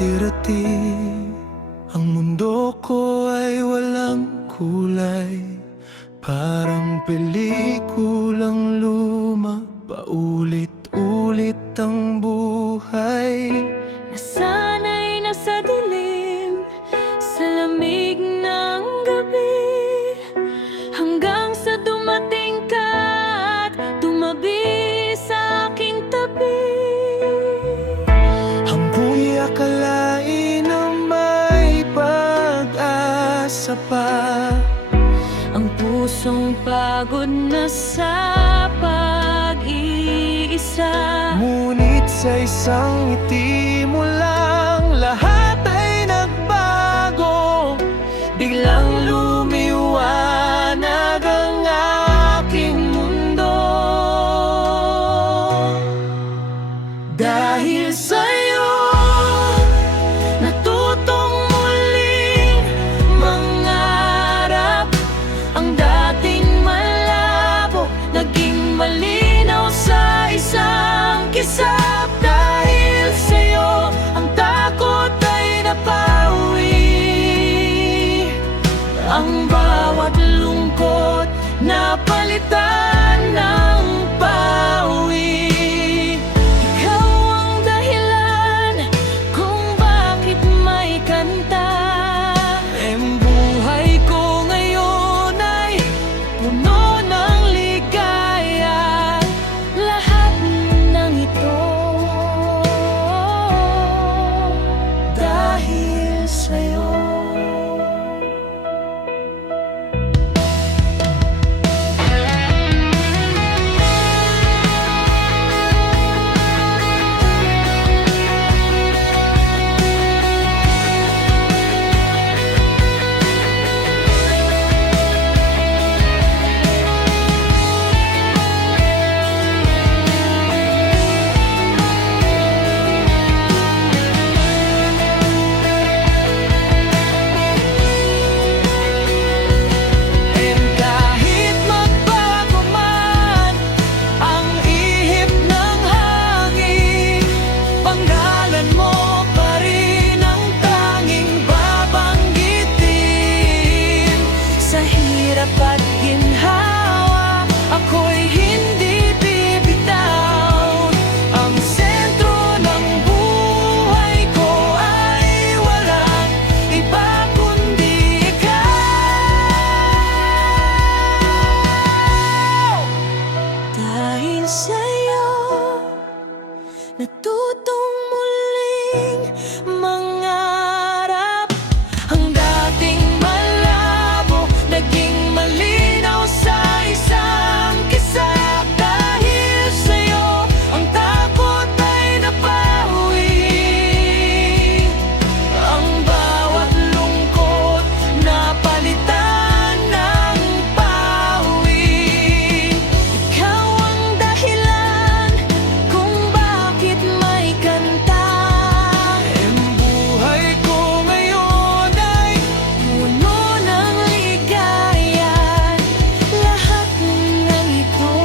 unti-rati ang mundo ko ay walang kulay, parang pelikulang luma, paulit-ulit ang buhay. Nasanay na sa dilim, sa lamig ng gabi, hanggang sa dumating ka at tumabi sa aking tabi. Hanggo'y akalain na may pag-asa pa, Ang pusong pagod na sa pag-iisa. ngunit sa isang ngiti mo lang lahat ay nagbago. Biglang lumiwanag ang aking mundo. Dahil sa'yo, natutong muling mangarap. Ang dating malabo, naging malinaw sa isang kisap. Dahil sa'yo, ang takot ay napawi. Ang bawat lungkot napalitan ng pawi. Ikaw ang dahilan kung bakit may kanta. Ang buhay ko ngayon ay puno ng ligaya. Lahat ng ito dahil sa'yo. Kahit magbago man ang ihip ng hangin, pangalan mo pa rin ang tanging babanggitin. Sa hirap at ginhawa, ako'y hindi bibitaw. Ang sentro ng buhay ko ay walang iba kundi ikaw. Dahil sa'yo, natutong muling mangarap. Ang dating malabo, naging malinaw sa isang kisap. Dahil sa'yo, ang takot ay napawi. Ang bawat lungkot napalitan ng pawi. Ikaw ang dahilan kung bakit may kanta. Ang buhay ko ngayon ay puno ng ligaya. Lahat ng ito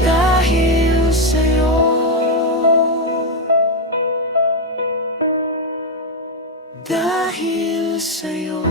dahil sa'yo. Dahil sa'yo.